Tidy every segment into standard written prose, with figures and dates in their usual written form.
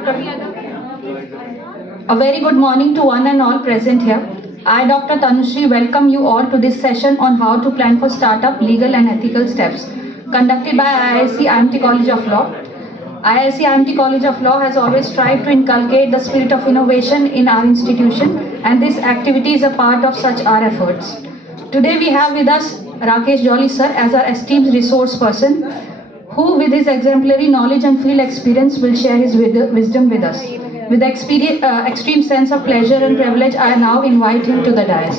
Dr. A very good morning to one and all present here. I, Dr. Tanushree, welcome you all to this session on how to plan for startup legal and ethical steps, conducted by IISc IMT College of Law. IISc IMT College of Law has always strived to inculcate the spirit of innovation in our institution, and this activity is a part of such our efforts. Today we have with us Rakesh Jolly sir as our esteemed resource person, who with his exemplary knowledge and field experience will share his wisdom with us. With extreme sense of pleasure and privilege, I now invite him to the dais.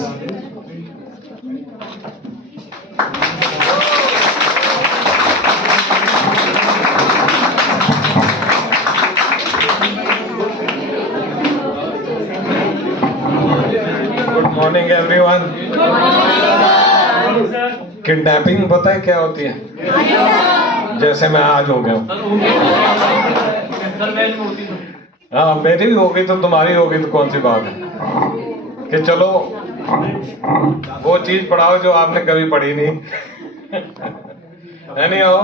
Good morning everyone. Kidnapping पता है क्या होती है? जैसे मैं आज हो गया हूँ। हाँ, मेरी भी होगी तो तुम्हारी होगी तो कौन सी बात है कि चलो वो चीज पढ़ाओ जो आपने कभी पढ़ी नहीं। Anyhow,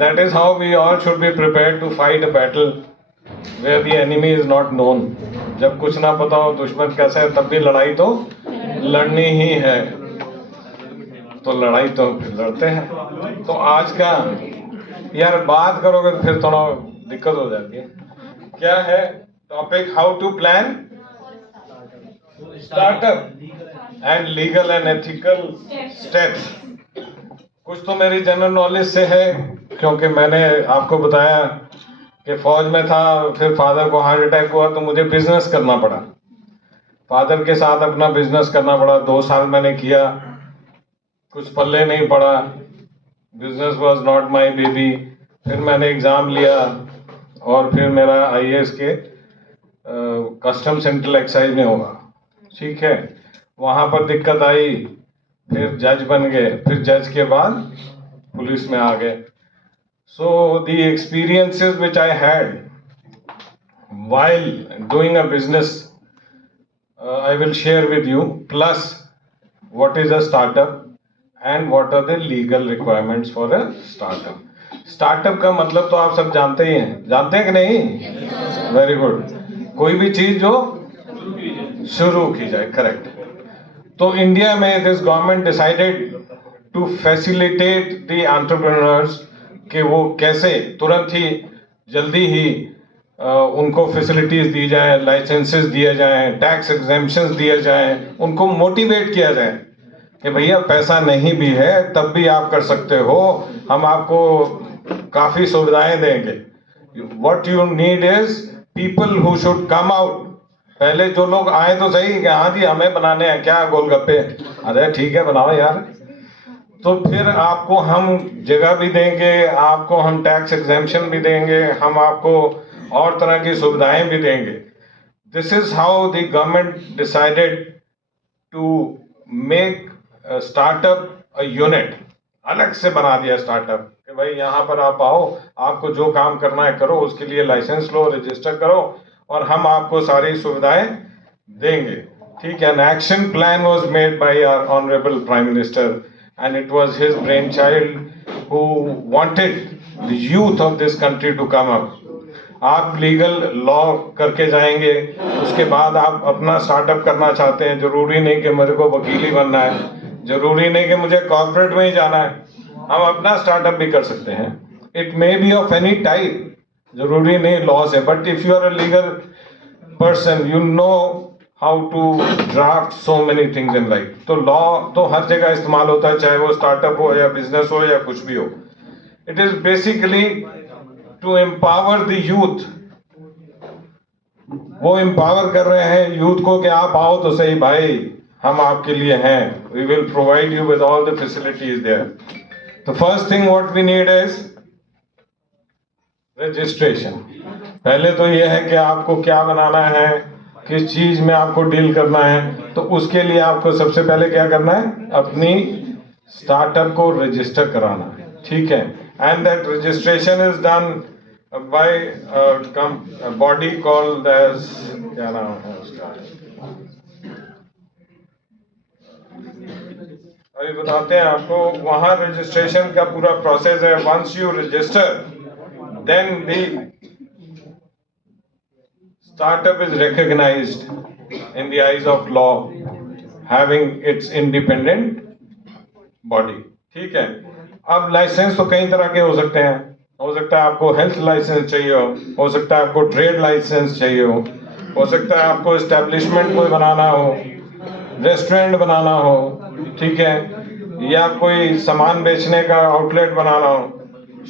that is how we all should be prepared to fight a battle where the enemy is not known. जब कुछ ना पता हो दुश्मन कैसा है, तब भी लड़ाई तो लड़नी ही है, तो लड़ाई तो लड़ते हैं। तो आज का यार बात करोगे तो फिर थोड़ा दिक्कत हो जाती है। क्या है topic? How to plan startup and legal and ethical steps. कुछ तो मेरी जनरल नॉलेज से है, क्योंकि मैंने आपको बताया कि फौज में था, फिर फादर को हार्ट अटैक हुआ तो मुझे बिजनेस करना पड़ा। फादर के साथ अपना बिजनेस करना पड़ा। 2 साल मैंने किया, कुछ पल्ले नहीं पड़ा। Business was not my baby. फिर मैंने एग्ज़ाम लिया और फिर मेरा आईएएस के कस्टम सेंट्रल एक्साइज में होगा, ठीक है। वहाँ पर दिक्कत आई, फिर जज बन गए, फिर जज के बाद पुलिस में आ गए। So the experiences which I had while doing a business, I will share with you, plus what is a startup and what are the legal requirements for a startup. Startup का मतलब तो आप सब जानते ही हैं, जानते हैं कि नहीं? Very good. कोई भी चीज जो शुरू की जाए, करेक्ट। तो इंडिया में this government decided to facilitate the entrepreneurs कि वो कैसे तुरंत ही जल्दी ही उनको फैसिलिटीज दी जाए, लाइसेंसेस दिए जाएं, टैक्स एग्जेम्पशंस दिए जाएं, उनको मोटिवेट किया जाए कि भैया पैसा नहीं भी है तब भी आप कर सकते हो, हम आपको काफी सुविधाएं देंगे। What you need is people who should come out. पहले जो लोग आए तो सही कि हाँ जी हमें बनाने हैं क्या गोलगप्पे, अरे ठीक है बनाओ यार। तो फिर आपको हम जगह भी देंगे, आपको हम टैक्स एग्जेम्पशन भी देंगे, हम आपको और तरह की सुविधाएं भी देंगे। This is how the government decided to make startup a unit. अलग से बना दिया स्टार्टअप कि भाई यहाँ पर आप आओ, आपको जो काम करना है करो, उसके लिए लाइसेंस लो, रजिस्टर करो और हम आपको सारी सुविधाएं देंगे, ठीक है। An action plan was made by our honourable prime minister and it was his brain child who wanted the youth of this country to come up. आप लीगल लॉ करके जाएंगे, उसके बाद आप अपना स्टार्टअप करना चाहते हैं, जरूरी नहीं कि मेरे को वकील ही बनना है, जरूरी नहीं कि मुझे कॉर्पोरेट में ही जाना है, हम अपना स्टार्टअप भी कर सकते हैं। It may be of any type, जरूरी नहीं लॉ से, but if you are a legal person you know how to draft so many things in life. तो लॉ तो हर जगह इस्तेमाल होता है, चाहे वो स्टार्टअप हो या बिजनेस हो या कुछ भी हो। It is basically to empower the youth. वो एम्पावर कर रहे हैं यूथ को कि आप आओ तो सही भाई, हम आपके लिए हैं, we will provide you with all the facilities there. तो first thing what we need is registration. पहले तो ये है कि आपको क्या बनाना है, किस चीज में आपको डील करना है। तो उसके लिए आपको सबसे पहले क्या करना है, अपनी स्टार्टअप को रजिस्टर कराना है, ठीक है। And that registration is done by a body called as, क्या नाम है उसका, अभी बताते हैं आपको। वहां रजिस्ट्रेशन का पूरा प्रोसेस है। Once you register then startup is recognized in the eyes of law having its independent body. ठीक है. अब लाइसेंस तो कई तरह के हो सकते हैं. हो सकता है आपको हेल्थ लाइसेंस चाहिए हो सकता है आपको ट्रेड लाइसेंस चाहिए हो सकता है आपको एस्टेब्लिशमेंट कोई बनाना हो, रेस्टोरेंट बनाना हो, ठीक है, या कोई सामान बेचने का आउटलेट बनाना हो,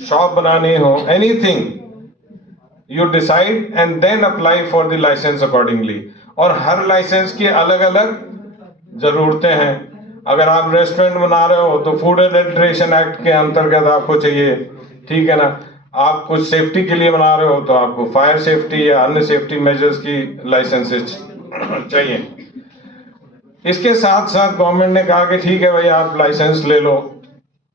शॉप बनानी हो, anything you decide and then apply for the licence accordingly. और हर लाइसेंस की अलग अलग जरूरतें हैं. अगर आप रेस्टोरेंट बना रहे हो तो फूड एडल्ट्रेशन एक्ट के अंतर्गत आपको चाहिए, ठीक है ना. आप कुछ सेफ्टी के लिए बना रहे हो तो आपको फायर सेफ्टी या अन्य सेफ्टी मेजर्स की लाइसेंसेज चाहिए. इसके साथ साथ गवर्नमेंट ने कहा कि ठीक है भाई आप लाइसेंस ले लो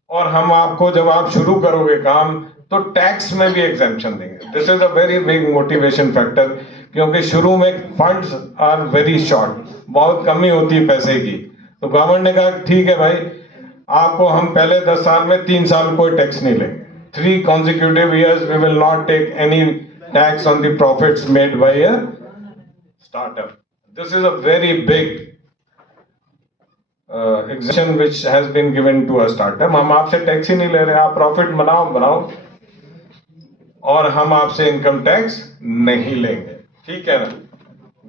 और हम आपको जब आप शुरू करोगे काम तो टैक्स में भी एग्जेम्पशन देंगे. This is a very big motivation factor, क्योंकि शुरू में फंड्स आर वेरी शॉर्ट, बहुत कमी होती है पैसे की. तो गवर्नमेंट ने कहा ठीक है भाई आपको हम पहले 10 साल में 3 साल कोई टैक्स नहीं लेंगे. 3 consecutive years we will not take any tax on the profits made by a startup. This is a very big exemption which has been given to a startup. हम आपसे टैक्स ही नहीं ले रहे, आप प्रॉफिट बनाओ और हम आपसे इनकम टैक्स नहीं लेंगे. ठीक है ना.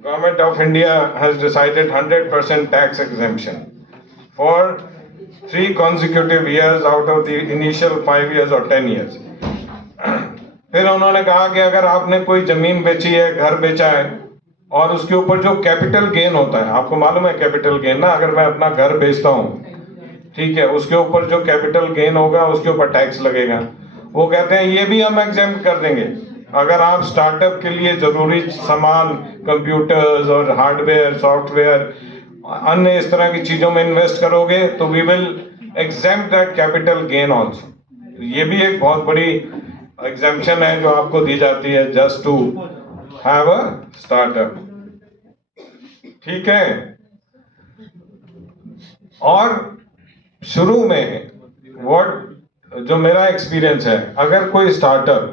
Government of India has decided 100% tax exemption for 3 consecutive years out of the initial 5 years or 10 years. फिर उन्होंने कहा कि अगर आपने कोई जमीन बेची है, घर बेचा है और उसके ऊपर जो कैपिटल गेन होता है, आपको मालूम है कैपिटल गेन ना, अगर मैं अपना घर बेचता हूँ, ठीक है, उसके ऊपर जो कैपिटल गेन होगा उसके ऊपर टैक्स लगेगा. वो कहते हैं ये भी हम एग्जेम्प्ट कर देंगे. अगर आप स्टार्टअप के लिए जरूरी सामान, कंप्यूटर्स और हार्डवेयर, सॉफ्टवेयर, अन्य इस तरह की चीजों में इन्वेस्ट करोगे तो we will exempt that capital gain also. ये भी एक बहुत बड़ी एग्जेम्पशन है जो आपको दी जाती है just to have a startup. ठीक है. और शुरू में जो मेरा एक्सपीरियंस है, अगर कोई स्टार्टअप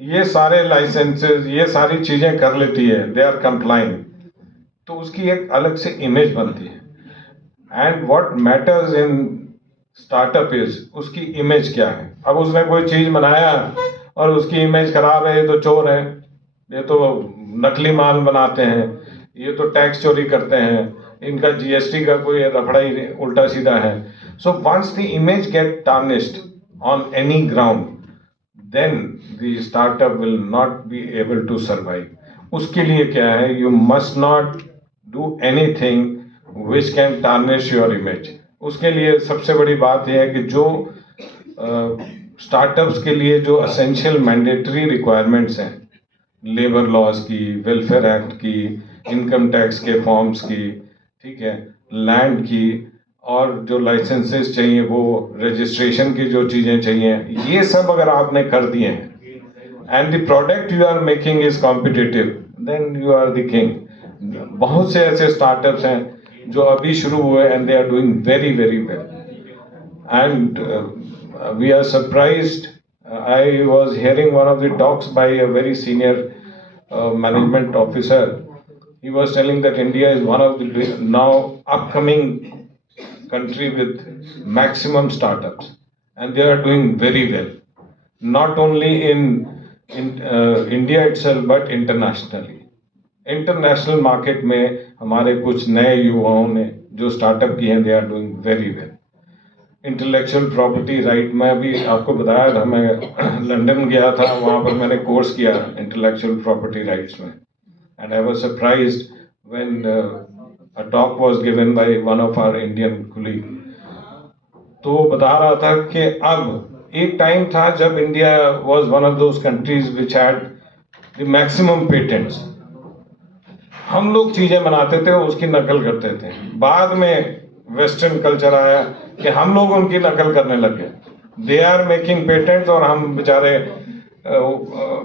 ये सारे लाइसेंसेस, ये सारी चीजें कर लेती है, दे आर कंप्लाइंग, तो उसकी एक अलग से इमेज बनती है. And what matters in startup is उसकी इमेज क्या है. अब उसने कोई चीज बनाया और उसकी इमेज खराब है, ये तो चोर है, ये तो नकली माल बनाते हैं, ये तो टैक्स चोरी करते हैं, इनका जीएसटी का कोई रफड़ा ही उल्टा सीधा है. So once the image get tarnished on any ground, then the startup will not be able to survive. उसके लिए क्या है, you must not do anything which can tarnish your image. उसके लिए सबसे बड़ी बात यह है कि जो स्टार्टअप्स के लिए जो असेंशियल मैंडेटरी रिक्वायरमेंट्स हैं, लेबर लॉज की, वेलफेयर एक्ट की, इनकम टैक्स के फॉर्म्स की, ठीक है, लैंड की, और जो लाइसेंसेस चाहिए, वो रजिस्ट्रेशन की जो चीज़ें चाहिए, ये सब अगर आपने कर दिए हैं and the product you are making is competitive, then you are the king. बहुत से ऐसे स्टार्टअप्स हैं जो अभी शुरू हुए and they are doing very very well. And we are surprised. I was hearing one of the talks by a very senior management officer. He was telling that India is one of the now upcoming country with maximum startups, and they are doing very well, not only in India itself but internationally. International market में हमारे कुछ नए युवाओं ने जो startup किए हैं, they are doing very well. Intellectual property right, मैं अभी आपको बताया था, मैं लंदन गया था, वहाँ पर मैंने कोर्स किया इंटेलेक्चुअल प्रॉपर्टी राइट्स में. And I was surprised when a talk was given by one of our Indian colleague. तो वो बता रहा था कि अब एक टाइम था जब India was one of those countries which had the maximum patents. हम लोग चीजें बनाते थे, उसकी नकल करते थे. बाद में वेस्टर्न कल्चर आया कि हम लोग उनकी नकल करने लगे. They are making patents और हम बेचारे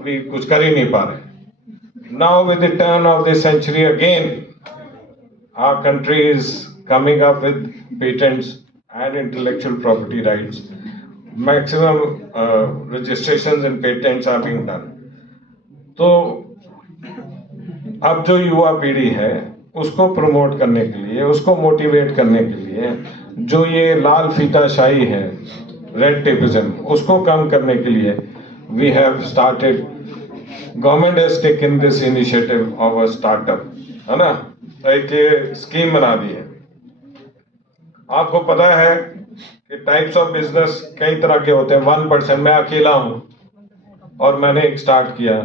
भी कुछ कर ही नहीं पा रहे. Now with the turn of the century again, our country is coming up with patents and intellectual property rights. Maximum registrations and patents are being done. So अब जो युवा पीढ़ी है उसको प्रमोट करने के लिए, उसको मोटिवेट करने के लिए, जो ये लाल फीताशाही है, रेड टेपिज्म, उसको कम करने के लिए we have started, government has taken this initiative of a startup, है ना, एक ये स्कीम बना दी है। आपको पता है कि टाइप्स ऑफ बिजनेस कई तरह के होते हैं। 1%, मैं अकेला हूं और मैंने एक स्टार्ट किया।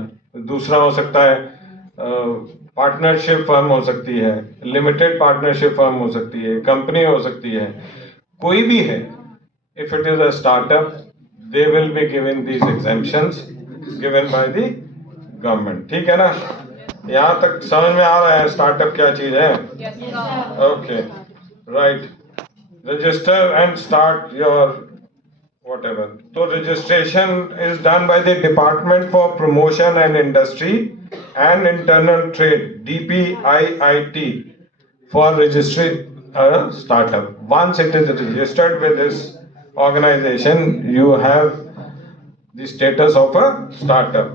दूसरा हो सकता है पार्टनरशिप फर्म हो सकती है, लिमिटेड पार्टनरशिप फर्म हो सकती है, कंपनी हो सकती है, कोई भी है। If it is a startup, they will be given these exemptions given by the government. ठीक है ना? यहाँ तक समझ में आ रहा है स्टार्टअप क्या चीज है? Okay, right. Register and start your whatever. So registration is done by the Department for Promotion and Industry and Internal Trade, DPIIT, for registering a startup. Once it is registered with this organization, you have the status of a startup.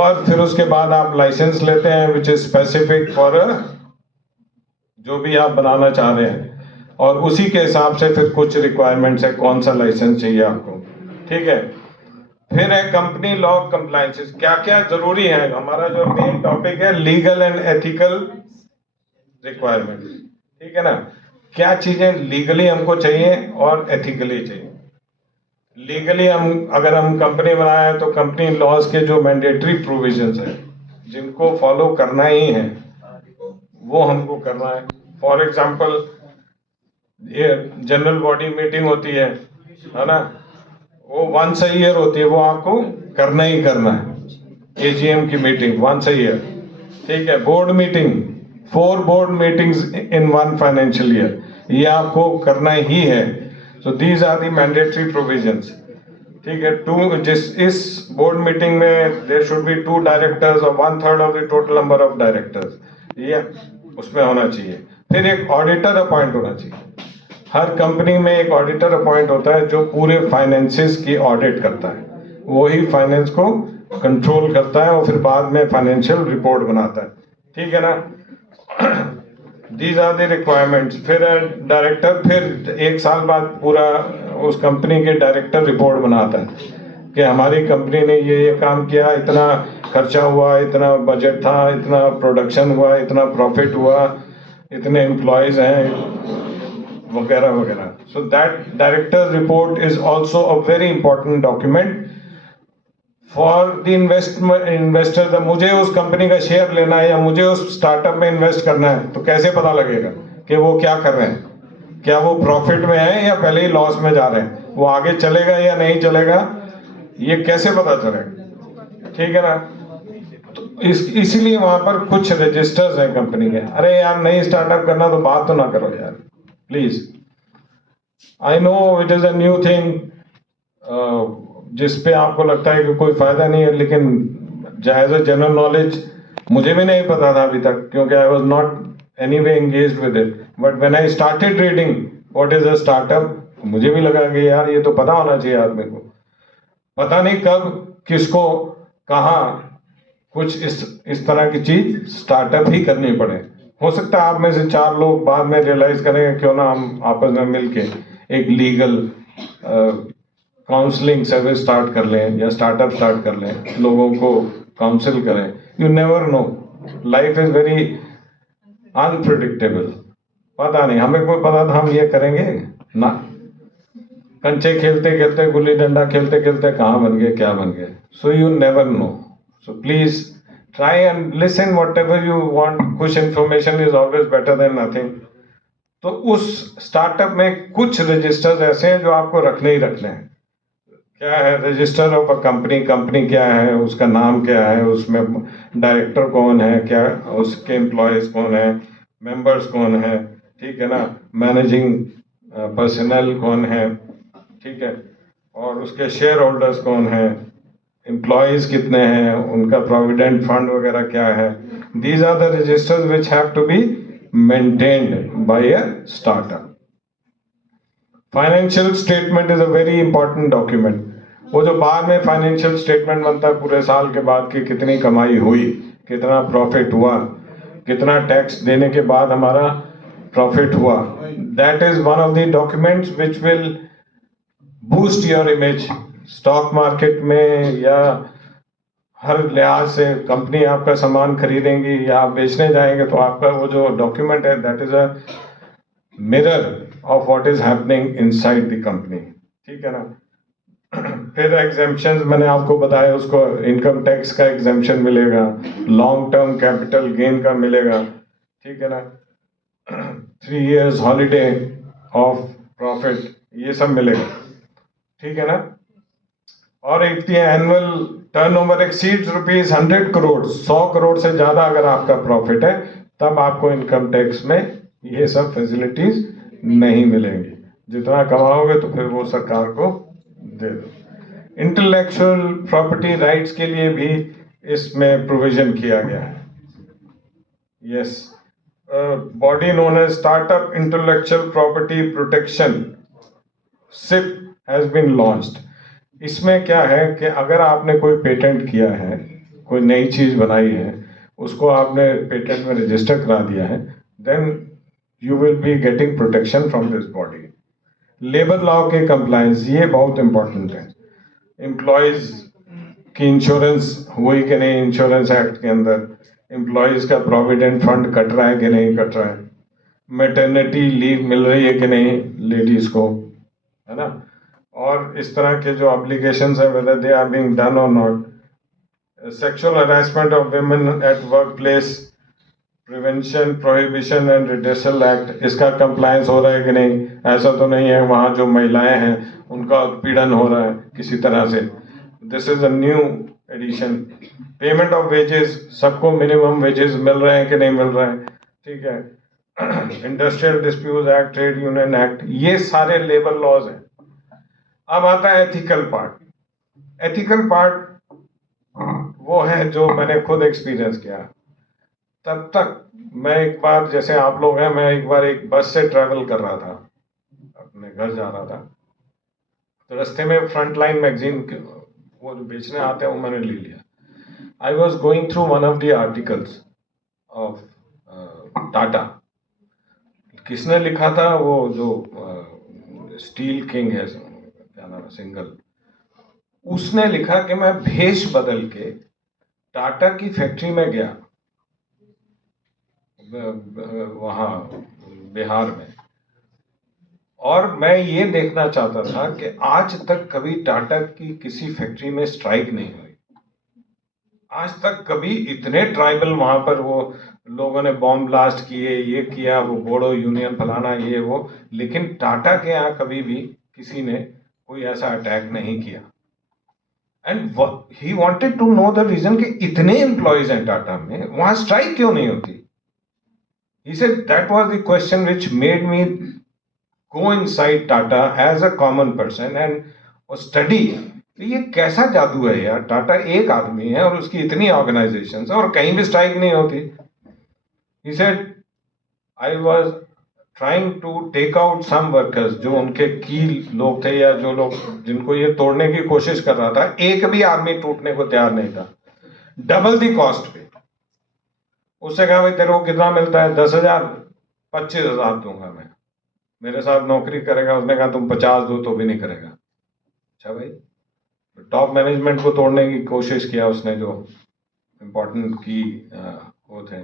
और फिर उसके बाद आप licence लेते हैं which is specific for a जो भी आप बनाना चाह रहे हैं, और उसी के हिसाब से फिर कुछ रिक्वायरमेंट्स है कौन सा लाइसेंस चाहिए आपको। ठीक है? फिर है कंपनी लॉ कंप्लायंसेस। क्या क्या जरूरी है? हमारा जो मेन टॉपिक है लीगल एंड एथिकल रिक्वायरमेंट्स। ठीक है ना? क्या चीजें लीगली हमको चाहिए और एथिकली चाहिए। लीगली अगर हम कंपनी बनाए तो कंपनी लॉज के जो मैंडेटरी प्रोविजंस है जिनको फॉलो करना ही है वो हमको करना है। फॉर एग्जाम्पल, ये जनरल बॉडी मीटिंग होती है ना, वो वंस अ ईयर होती है, वो आपको करना ही करना है। एजीएम की मीटिंग वंस अ ईयर। ठीक है? Board meeting, 4 board meetings in 1 financial year, ये आपको करना ही है। So these are the mandatory provisions. ठीक है? इस बोर्ड मीटिंग में देयर शुड बी 2 डायरेक्टर्स और 1/3 of the total number of directors, ये उसमें होना चाहिए। फिर एक ऑडिटर अपॉइंट होना चाहिए। हर कंपनी में एक ऑडिटर अपॉइंट होता है जो पूरे फाइनेंसेस की ऑडिट करता है, वही फाइनेंस को कंट्रोल करता है और फिर बाद में फाइनेंशियल रिपोर्ट बनाता है। ठीक है ना? These are the requirements. फिर डायरेक्टर फिर 1 साल बाद पूरा उस कंपनी के डायरेक्टर रिपोर्ट बनाता है कि हमारी कंपनी ने ये काम किया, इतना खर्चा हुआ, इतना बजट था, इतना प्रोडक्शन हुआ, इतना प्रॉफिट हुआ, इतने एम्प्लॉयज हैं, वगैरह वगैरह। So that director report is also a very important document for the investor. मुझे उस कंपनी का शेयर लेना है या मुझे उस स्टार्टअप में इन्वेस्ट करना है, तो कैसे पता लगेगा कि वो क्या कर रहे हैं? क्या वो प्रॉफिट में है या पहले ही लॉस में जा रहे हैं? वो आगे चलेगा या नहीं चलेगा, ये कैसे पता चलेगा? ठीक है ना? तो इसीलिए वहां पर कुछ रजिस्टर्स हैं कंपनी के। अरे यार, नहीं स्टार्टअप करना तो बात तो ना करो यार, please. I know it is a new thing जिस पे आपको लगता है कि कोई फायदा नहीं है, लेकिन एज अ जनरल नॉलेज मुझे भी नहीं पता था अभी तक, क्योंकि I was not any way engage with it. But when I started reading what is a startup, मुझे भी लगा कि यार ये तो पता होना चाहिए आदमी को। पता नहीं कब किसको कहाँ कुछ इस तरह की चीज स्टार्टअप ही करनी पड़े। हो सकता है आप में से 4 लोग बाद में रियलाइज करेंगे क्यों ना हम आपस में मिलके एक लीगल काउंसलिंग सर्विस स्टार्ट कर लें या स्टार्टअप स्टार्ट कर लें, लोगों को काउंसिल करें। You never know, life is very unpredictable. पता नहीं, हमें कोई पता था हम ये करेंगे ना। कंचे खेलते खेलते, गुल्ली डंडा खेलते खेलते कहाँ बन गए, क्या बन गए। So you never know. So please try and listen whatever you want. कुछ information is always better than nothing. तो उस स्टार्टअप में कुछ रजिस्टर्स ऐसे हैं जो आपको रखने ही रखने हैं। क्या है? Register of a company. Company क्या है, उसका नाम क्या है, उसमें डायरेक्टर कौन है, क्या उसके एम्प्लॉयज कौन है, मेंबर्स कौन है, ठीक है ना, मैनेजिंग पर्सनल कौन है, ठीक है, और उसके शेयर होल्डर्स कौन है, एम्प्लॉयज कितने हैं, उनका प्रोविडेंट फंड वगैरह क्या है। These are the registers which have to be maintained by a startup. Financial statement is a very important document. वो जो बाद में फाइनेंशियल स्टेटमेंट बनता है पूरे साल के बाद की कितनी कमाई हुई, कितना प्रॉफिट हुआ, कितना टैक्स देने के बाद हमारा प्रॉफिट हुआ. That is one of the documents which will boost your image stock market में, या हर लिहाज से कंपनी आपका सामान खरीदेंगी या आप बेचने जाएंगे तो आपका वो जो डॉक्यूमेंट है that is a mirror of what is happening inside the company. ठीक है ना. फिर एग्जेम्पशंस मैंने आपको बताया, उसको इनकम टैक्स का एग्जेम्पशन मिलेगा, लॉन्ग टर्म कैपिटल गेन का मिलेगा. ठीक है ना. 3 years हॉलीडे ऑफ प्रॉफिट, ये सब मिलेगा. ठीक है ना. और if the annual turnover exceeds ₹100 crore, 100 crore से ज्यादा अगर आपका प्रॉफिट है, तब आपको इनकम टैक्स में ये सब फैसिलिटीज नहीं मिलेंगी. जितना कमाओगे तो फिर वो सरकार को दे दो. इंटेलेक्चुअल प्रॉपर्टी राइट्स के लिए भी इसमें प्रोविजन किया गया है. Yes, body known as startup intellectual property protection SIP has been launched. इसमें क्या है कि अगर आपने कोई पेटेंट किया है, कोई नई चीज बनाई है, उसको आपने पेटेंट में रजिस्टर करा दिया है, then you will be getting protection from this body. Labour law के कंप्लायंस, ये बहुत इंपॉर्टेंट है. एम्प्लॉयज की इंश्योरेंस हुई कि नहीं इंश्योरेंस एक्ट के अंदर, एम्प्लॉयज का प्रोविडेंट फंड कट रहा है कि नहीं कट रहा है, मैटरनिटी लीव मिल रही है कि नहीं लेडीज को, है ना. और इस तरह के जो ऑब्लिगेशंस है whether they are being done और not. Sexual harassment of women at work place, prevention prohibition and redressal act, इसका कंप्लायंस हो रहा है कि नहीं. ऐसा तो नहीं है वहाँ जो महिलाएं हैं उनका उत्पीड़न हो रहा है किसी तरह से. This is a new edition. Payment of wages, सबको मिनिमम वेजेस मिल रहे हैं कि नहीं मिल रहे हैं. ठीक है. Industrial dispute act, trade union act, ये सारे लेबर लॉज हैं. अब आता है एथिकल पार्ट. एथिकल पार्ट वो है जो मैंने खुद एक्सपीरियंस किया. तब तक मैं एक बार, जैसे आप लोग हैं, मैं एक बार एक बस से ट्रैवल कर रहा था, अपने घर जा रहा था, तो रास्ते में फ्रंट लाइन मैगजीन वो जो बेचने आते हैं वो मैंने ले लिया. I was going through one of the articles of Tata. किसने लिखा था, वो जो स्टील किंग है, क्या नाम है, सिंगल, उसने लिखा कि मैं भेष बदल के टाटा की फैक्ट्री में गया वहां बिहार में, और मैं ये देखना चाहता था कि आज तक कभी टाटा की किसी फैक्ट्री में स्ट्राइक नहीं हुई. आज तक कभी इतने ट्राइबल वहां पर वो लोगों ने बॉम्ब ब्लास्ट किए, ये किया, वो बोडो यूनियन फलाना ये वो, लेकिन टाटा के यहाँ कभी भी किसी ने कोई ऐसा अटैक नहीं किया. And he wanted to know the reason कि इतने एम्प्लॉयज हैं टाटा में, वहां स्ट्राइक क्यों नहीं होती. He said that was the question which made me go inside Tata as a common person and study कि ये कैसा जादू है यार. टाटा एक आदमी है और उसकी इतनी ऑर्गेनाइजेशंस है और कहीं भी स्ट्राइक नहीं होती. He said I was trying to take out some workers, जो उनके की लोग थे या जो लोग जिनको ये तोड़ने की कोशिश कर रहा था, एक भी आदमी टूटने को तैयार नहीं था. डबल दी कॉस्ट पे. उससे कहा भाई तेरे को कितना मिलता है, 10,000, 25,000 दूंगा मैं, मेरे साथ नौकरी करेगा. उसने कहा तुम 50 दो तो भी नहीं करेगा. अच्छा भाई, टॉप मैनेजमेंट को तोड़ने की कोशिश किया उसने, जो इम्पोर्टेंट की वो थे.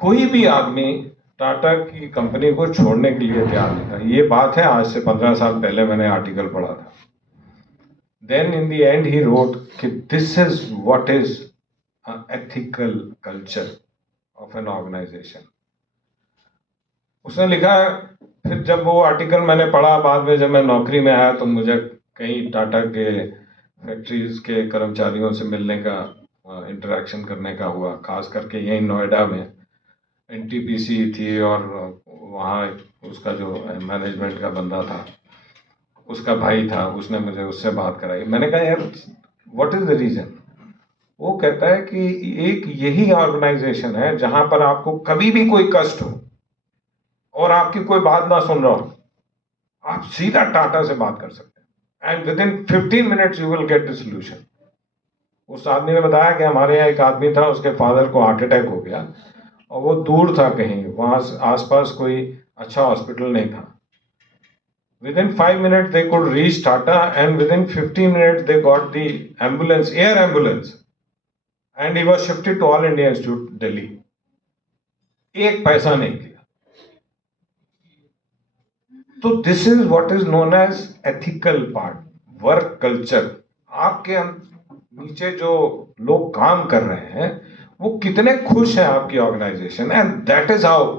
कोई भी आदमी टाटा की कंपनी को छोड़ने के लिए तैयार नहीं था. ये बात है आज से 15 साल पहले मैंने आर्टिकल पढ़ा था. Then in the end he wrote कि this is what is ethical culture of an organization. उसने लिखा. फिर जब वो आर्टिकल मैंने पढ़ा, बाद में जब मैं नौकरी में आया तो मुझे कई टाटा के फैक्ट्रीज के कर्मचारियों से मिलने का, इंटरेक्शन करने का हुआ. खास करके यही नोएडा में NTPC थी और वहाँ उसका जो मैनेजमेंट का बंदा था, उसका भाई था, उसने मुझे उससे बात कराई. मैंने कहा यार व्हाट इज द रीजन. वो कहता है कि एक यही ऑर्गेनाइजेशन है जहां पर आपको कभी भी कोई कष्ट हो और आपकी कोई बात ना सुन रहा हो, आप सीधा टाटा से बात कर सकते हैं and with in 15 minutes you will get the solution. उस आदमी ने बताया कि हमारे यहाँ एक आदमी था, उसके फादर को हार्ट अटैक हो गया और वो दूर था कहीं, वहाँ आसपास कोई अच्छा हॉस्पिटल नहीं था. Within 5 minutes they could reach Tata, and within 15 minutes they got the ambulance, air ambulance, and he was shifted to All India Institute, Delhi. एक पैसा नहीं दिया. तो this is what is known as ethical part, work culture. आपके नीचे जो लोग काम कर रहे हैं वो कितने खुश हैं आपकी organisation, and that is how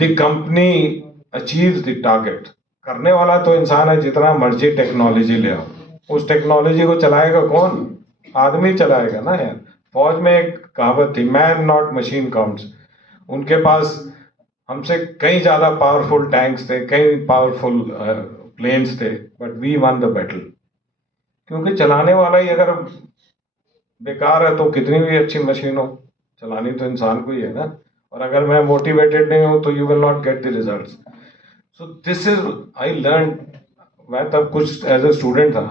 the company achieves the target. करने वाला तो इंसान है, जितना मर्जी टेक्नोलॉजी ले आओ, उस टेक्नोलॉजी को चलाएगा कौन? आदमी चलाएगा ना यार. फौज में एक कहावत थी, मैन नॉट मशीन काउंट्स. उनके पास हमसे कई ज्यादा पावरफुल टैंक्स थे, कई पावरफुल प्लेन्स थे, but we won the battle. क्योंकि चलाने वाला ही अगर बेकार है तो कितनी भी अच्छी मशीन हो, चलानी तो इंसान को ही है ना. और अगर मैं मोटिवेटेड नहीं हूं तो you will not get the results. So this is I learn. मैं तब कुछ एज ए स्टूडेंट था,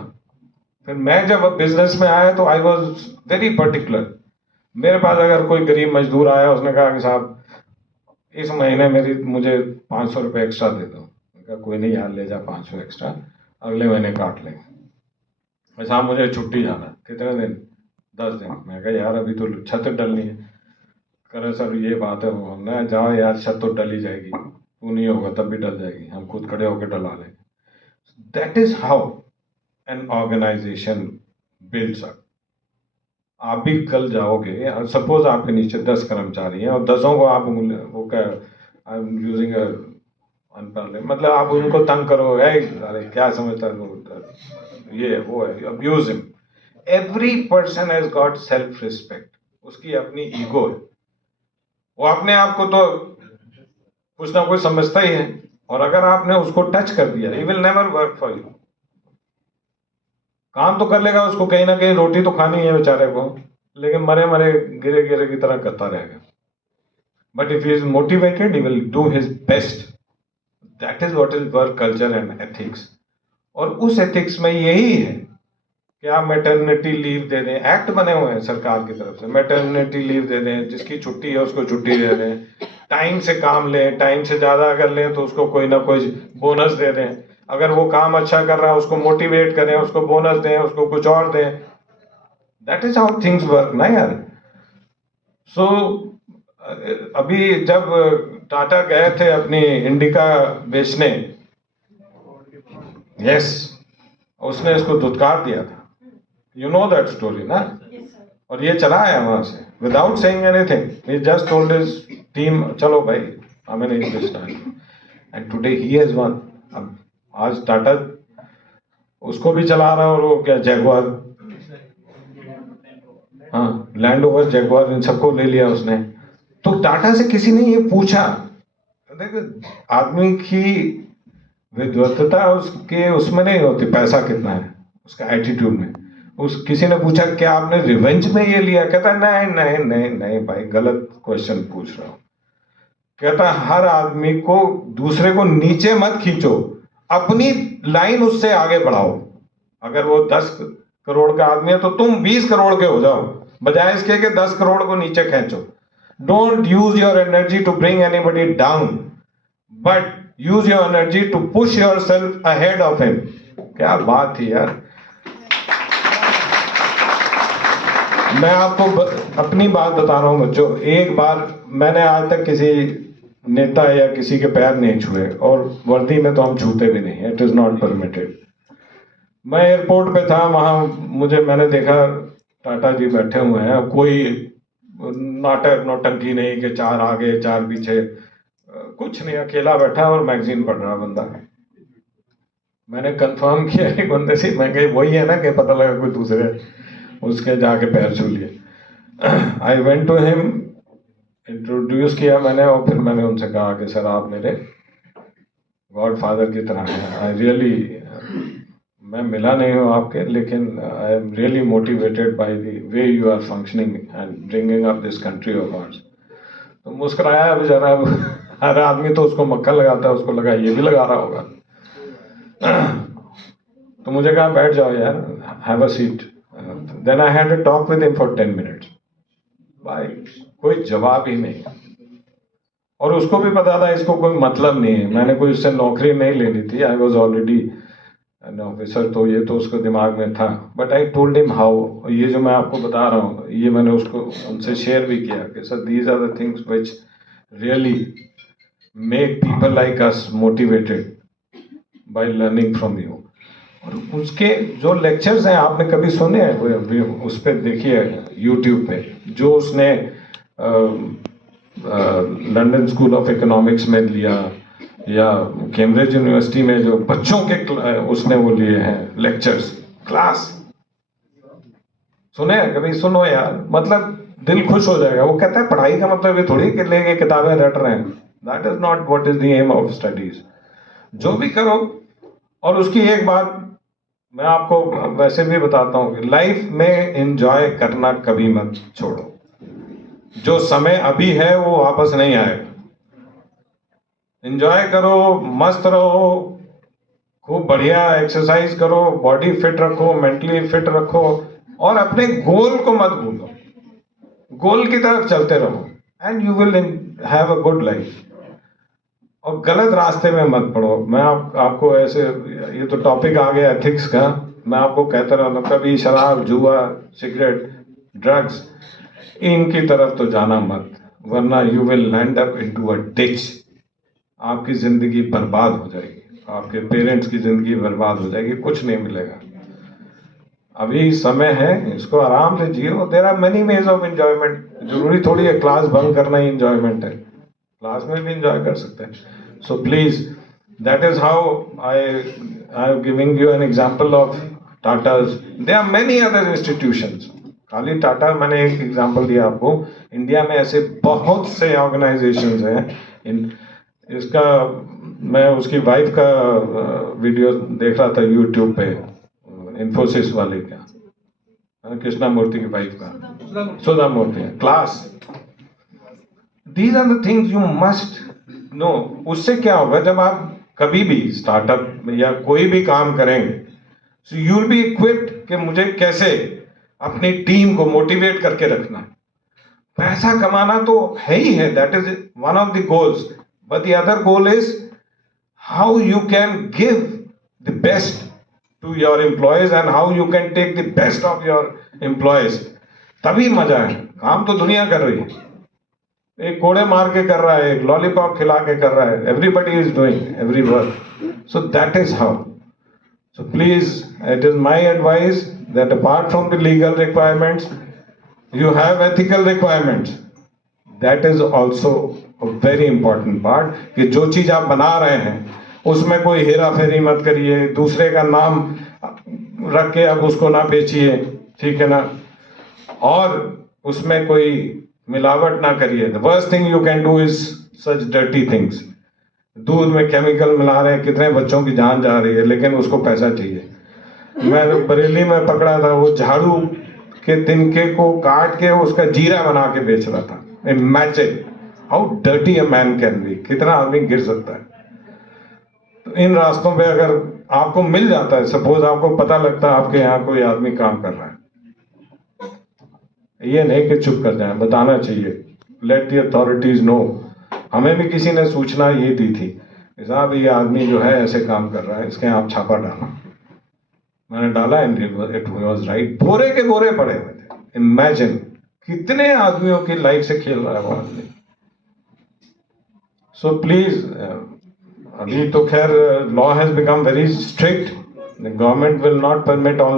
फिर मैं जब बिजनेस में आया तो आई वॉज वेरी पर्टिकुलर. मेरे पास अगर कोई गरीब मजदूर आया, उसने कहा कि साहब इस महीने मुझे 500 रुपये एक्स्ट्रा दे दो. कहा कोई नहीं यार, ले जा 500 एक्स्ट्रा, अगले महीने काट लेंगे. साहब मुझे छुट्टी जाना. कितने दिन? 10 दिन. मैं कहा यार अभी तो छत डलनी है. कह रहे सर ये बात है, वो ना जाओ यार, छत तो डल ही जाएगी, तू नहीं होगा तब भी डल जाएगी, हम खुद खड़े होकर डला लेंगे. That is how an organisation builds up. आप भी कल जाओगे, सपोज आपके नीचे 10 कर्मचारी हैं और 10 को आप वो क्या, आई एम यूजिंग अनपढ़, मतलब आप उनको तंग करो, अरे क्या समझता है ये वो है, abuse him. Every person has got self respect. उसकी अपनी ईगो है, वो अपने आप को तो कुछ ना कुछ समझता ही है, और अगर आपने उसको टच कर दिया, he will never work for you. काम तो कर लेगा, उसको कहीं ना कहीं रोटी तो खानी है बेचारे को, लेकिन मरे मरे गिरे गिरे की तरह करता रहेगा. But if he is motivated, he will do his best. That is what is work culture and ethics. और उस एथिक्स में यही है कि आप मैटरनिटी लीव दे दें. एक्ट बने हुए हैं सरकार की तरफ से, मैटरनिटी लीव दे दें, जिसकी छुट्टी है उसको छुट्टी दे दें, टाइम से काम लें, टाइम से ज्यादा अगर लें तो उसको कोई ना कोई बोनस दे दें. अगर वो काम अच्छा कर रहा है उसको मोटिवेट करें, उसको बोनस दें, उसको कुछ और दें. That is how things work ना यार. सो अभी जब टाटा गए थे अपनी इंडिका बेचने, यस, उसने इसको धुतकार दिया था. यू नो दैट स्टोरी ना. और ये चला आया वहां से विदाउट सेइंग एनीथिंग. ही जस्ट टोल्ड हिज टीम, चलो भाई हमें नहीं बेचना है. And today he has one. अब आज टाटा उसको भी चला रहा है, और वो क्या जैगुआर, हाँ लैंड ओवर जैगुआर, इन सबको ले लिया उसने. तो टाटा से किसी ने ये पूछा, देखो आदमी की विद्वत्ता उसके उसमें नहीं होती, पैसा कितना है उसका एटीट्यूड में. किसी ने पूछा क्या आपने रिवेंज में ये लिया? कहता नहीं नहीं नहीं नहीं भाई, गलत क्वेश्चन पूछ रहा हूं. कहता हर आदमी को, दूसरे को नीचे मत खींचो, अपनी लाइन उससे आगे बढ़ाओ. अगर वो 10 करोड़ का आदमी है तो तुम 20 करोड़ के हो जाओ, बजाय इसके कि 10 करोड़ को नीचे खींचो. Don't use your energy to bring anybody down, but use your energy to push yourself ahead of him. क्या बात थी यार. मैं आपको अपनी बात बता रहा हूं बच्चों. एक बार मैंने आज तक किसी नेता या किसी के पैर नहीं छुए, और वर्दी में तो हम छूते भी नहीं, इट इज नॉट परमिटेड. मैं एयरपोर्ट पे था, वहां मैंने देखा टाटा जी बैठे हुए हैं. कोई नाटक नौटंकी नहीं कि 4 आगे 4 पीछे, कुछ नहीं, अकेला बैठा और मैगजीन पढ़ रहा बंदा. मैंने कंफर्म किया एक बंदे से, मैं कही वही है ना, कि पता लगा कोई दूसरे, उसके जाके पैर छू लिए. I went to him, introduce किया मैंने, और फिर मैंने उनसे कहा कि सर आप मेरे गॉड फादर की तरह हैं. आई रियली, मैं मिला नहीं हूँ आपके, लेकिन I am really motivated by the way you are functioning and bringing up this country of ours. तो मुस्कुराया बेचारा. हर आदमी तो उसको मक्खन लगाता है, उसको लगा ये भी लगा रहा होगा. तो मुझे कहा बैठ जाओ यार, have a seat. Then I had a talk with him for 10 minutes. भाई कोई जवाब ही नहीं. और उसको भी पता था इसको कोई मतलब नहीं है, मैंने कोई उससे नौकरी नहीं लेनी थी. I was already an officer, तो ये तो उसको दिमाग में था. But I told him how, ये जो मैं आपको बता रहा हूँ ये मैंने उसको उनसे शेयर भी किया कि sir these are the things which really make people like us motivated by learning from you. और उसके जो लेक्चर्स हैं आपने कभी सुने हैं, उस पर देखिए यूट्यूब पे, जो उसने लंदन स्कूल ऑफ इकोनॉमिक्स में लिया या कैम्ब्रिज यूनिवर्सिटी में जो बच्चों के उसने वो लिए हैं लेक्चर्स, क्लास सुने हैं कभी? सुनो यार, मतलब दिल खुश हो जाएगा. वो कहता है पढ़ाई का मतलब ये थोड़ी कि लेके किताबें रट रहे हैं. That is not what is the aim of studies. जो भी करो. और उसकी एक बात मैं आपको वैसे भी बताता हूँ कि लाइफ में एंजॉय करना कभी मत छोड़ो. जो समय अभी है वो वापस नहीं आएगा. एंजॉय करो, मस्त रहो, खूब बढ़िया एक्सरसाइज करो, बॉडी फिट रखो, मेंटली फिट रखो, और अपने गोल को मत भूलो. गोल की तरफ चलते रहो and you will have a good life. और गलत रास्ते में मत पड़ो. मैं आपको ऐसे, ये तो टॉपिक आ गया एथिक्स का, मैं आपको कहता रहता हूँ कभी शराब, जुआ, सिगरेट, ड्रग्स, इनकी तरफ तो जाना मत, वरना you will land up into a ditch. आपकी जिंदगी बर्बाद हो जाएगी, आपके पेरेंट्स की जिंदगी बर्बाद हो जाएगी, कुछ नहीं मिलेगा. अभी समय है, इसको आराम से जियो. There are many ways of enjoyment. जरूरी थोड़ी है क्लास बंक करना ही एंजॉयमेंट है, क्लास में भी एंजॉय कर सकते हैं. So please, that is how I am giving you an example of Tatas. There are many other institutions. खाली टाटा मैंने एक एग्जांपल दिया आपको. इंडिया में ऐसे बहुत से ऑर्गेनाइजेशंस हैं. इसका मैं उसकी वाइफ का वीडियो देख रहा था यूट्यूब पे, इन्फोसिस वाले का, कृष्णा मूर्ति की वाइफ का, Sudha Murthy. Class. These are the things you must know. उससे क्या होगा, जब आप कभी भी स्टार्टअप या कोई भी काम करेंगे, so you will be equipped कि मुझे कैसे अपनी टीम को मोटिवेट करके रखना है. पैसा कमाना तो है ही है, that is one of the goals, but the other goal is how you can give the best to your employees and how you can take the best of your employees. तभी मजा है. काम तो दुनिया कर रही है, एक कोड़े मार के कर रहा है, एक लॉलीपॉप खिला के कर रहा है. everybody is doing every work. So that is how. So please, it is my advice that apart from the legal requirements, you have ethical requirements. That is also a very important part. कि जो चीज आप बना रहे हैं उसमें कोई हेरा फेरी मत करिए, दूसरे का नाम रख के अब उसको ना बेचिए, ठीक है ना, और उसमें कोई मिलावट ना करिए. The worst thing you can do is such dirty things. दूध में केमिकल मिला रहे हैं, कितने बच्चों की जान जा रही है, लेकिन उसको पैसा चाहिए. मैं बरेली में पकड़ा था, वो झाड़ू के तिनके को काट के उसका जीरा बना के बेच रहा था. Imagine how dirty a man can be. कितना आदमी गिर सकता है. इन रास्तों पे अगर आपको मिल जाता है, सपोज आपको पता लगता है आपके यहाँ कोई आदमी काम कर रहा है, ये नहीं कि चुप कर जाए, बताना चाहिए. Let the authorities know. हमें भी किसी ने सूचना ये दी थी, साहब ये आदमी जो है ऐसे काम कर रहा है, इसके यहाँ आप छापा डाला. मैंने डाला, इट वाज राइट. बोरे के बोरे पड़े हुए थे. इमेजिन कितने आदमियों की लाइफ से खेल रहा है वो आदमी. सो प्लीज, अभी तो खैर law has become very strict. The government will not permit all